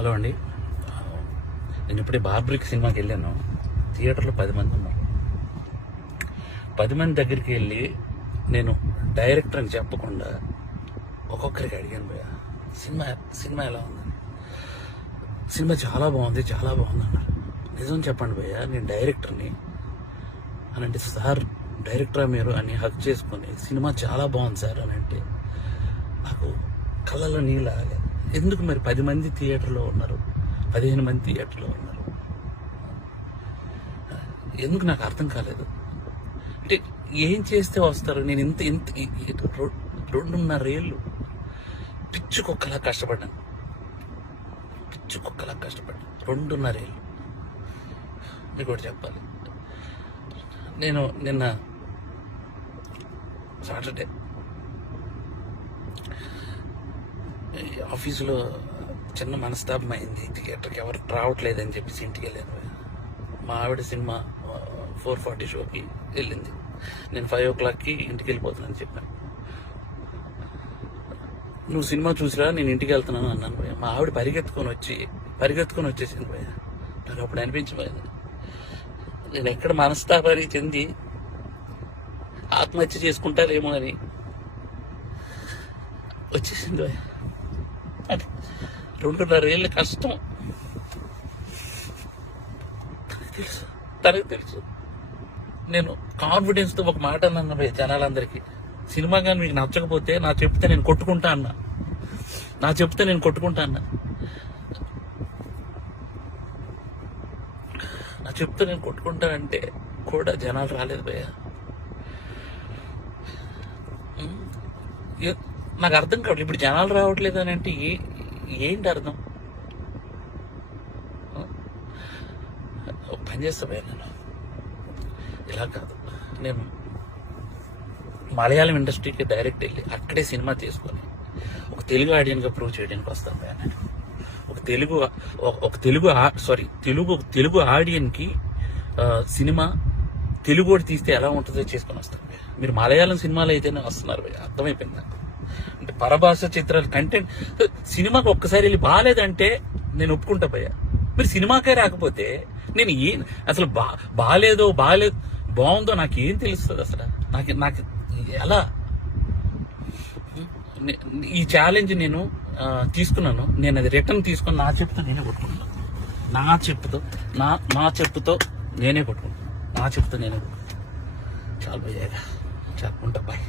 Hello అండి, నేను ఇప్పుడే బార్బరిక్ సినిమాకి వెళ్ళాను. థియేటర్లో 10 మంది ఉన్నారు. 10 మంది దగ్గరికి వెళ్ళి నేను డైరెక్టర్ అని చెప్పకుండా ఒక్కొక్కరికి అడిగాను, భయ్య సినిమా ఎలా ఉందని. సినిమా చాలా బాగుంది అన్నారు. నిజం చెప్పండి భయ్య, నేను డైరెక్టర్ని అని అంటే, సార్ డైరెక్టరా మీరు అని హక్ చేసుకొని సినిమా చాలా బాగుంది సార్ అని అంటే నాకు కళ్ళలో నీళ్ళు ఆగలేదు. ఎందుకు మరి 10 మంది థియేటర్లో ఉన్నారు, 15 మంది థియేటర్లో ఉన్నారు, ఎందుకు నాకు అర్థం కాలేదు. అంటే ఏం చేస్తే వస్తారు? నేను ఇంత 2.5 ఏళ్ళు పిచ్చుకొక్కలా కష్టపడ్డాను. 2.5 ఏళ్ళు. మీకు ఒకటి చెప్పాలి, నేను నిన్న సాటర్డే ఆఫీసులో చిన్న మనస్తాపం అయింది. థియేటర్కి ఎవరు రావట్లేదని చెప్పేసి ఇంటికి వెళ్ళాను. మా ఆవిడ సినిమా 4:40 షోకి వెళ్ళింది. నేను 5 o'clockకి ఇంటికి వెళ్ళిపోతున్నాను చెప్పాను. నువ్వు సినిమా చూసిరా, నేను ఇంటికి వెళ్తున్నాను అన్నాను భయ్య. మా ఆవిడ పరిగెత్తుకొని వచ్చేసింది భయ్య. నాకు అప్పుడు అనిపించలేదు, నేను ఎక్కడ మనస్తాపాన్ని చెంది ఆత్మహత్య చేసుకుంటారేమో అని వచ్చేసింది భయ్య. అంటే 2.5 ఏళ్ళ కష్టం తనకు తెలుసు. నేను కాన్ఫిడెన్స్తో ఒక మాట అన్నాను భయ్య జనాలందరికీ, సినిమా కానీ మీకు నచ్చకపోతే నా చెప్తే నేను కొట్టుకుంటా అన్నా. నా చెప్తే నేను కొట్టుకుంటానంటే కూడా జనాలు రాలేదు భయ్య. నాకు అర్థం కావట్లేదు, ఇప్పుడు జనాలు రావట్లేదు అని అంటే ఏంటి అర్థం? పని చేస్తా భయ్య, నేను ఇలా కాదు, నేను మలయాళం ఇండస్ట్రీకి డైరెక్ట్ వెళ్ళి అక్కడే సినిమా తీసుకొని ఒక తెలుగు ఆడియన్గా ప్రూవ్ చేయడానికి వస్తాను భయ్య. నేను ఒక తెలుగు ఆడియన్కి సినిమా తెలుగు కూడా తీస్తే ఎలా ఉంటుందో చేసుకొని వస్తాను భయ్య. మీరు మలయాళం సినిమాలు అయితేనే వస్తున్నారు భయ్య, అర్థమైపోయింది నాకు. అంటే పరభాష చిత్రాలు కంటెంట్ సినిమాకి ఒక్కసారి వెళ్ళి బాగాలేదంటే నేను ఒప్పుకుంటా భయ్య. మీరు సినిమాకే రాకపోతే నేను అసలు బాగాలేదు బాగుందో నాకేం తెలుస్తుంది అసలు? నాకు ఎలా? ఈ ఛాలెంజ్ నేను తీసుకున్నాను, నేను అది రిటర్న్ తీసుకొని నా చెప్పుతో నేనే కొట్టుకుంటాను. నా చెప్పుతో నేనే కొట్టుకుంటాను. చాలు భయ్య, చాలు ఉంటా బాయ్.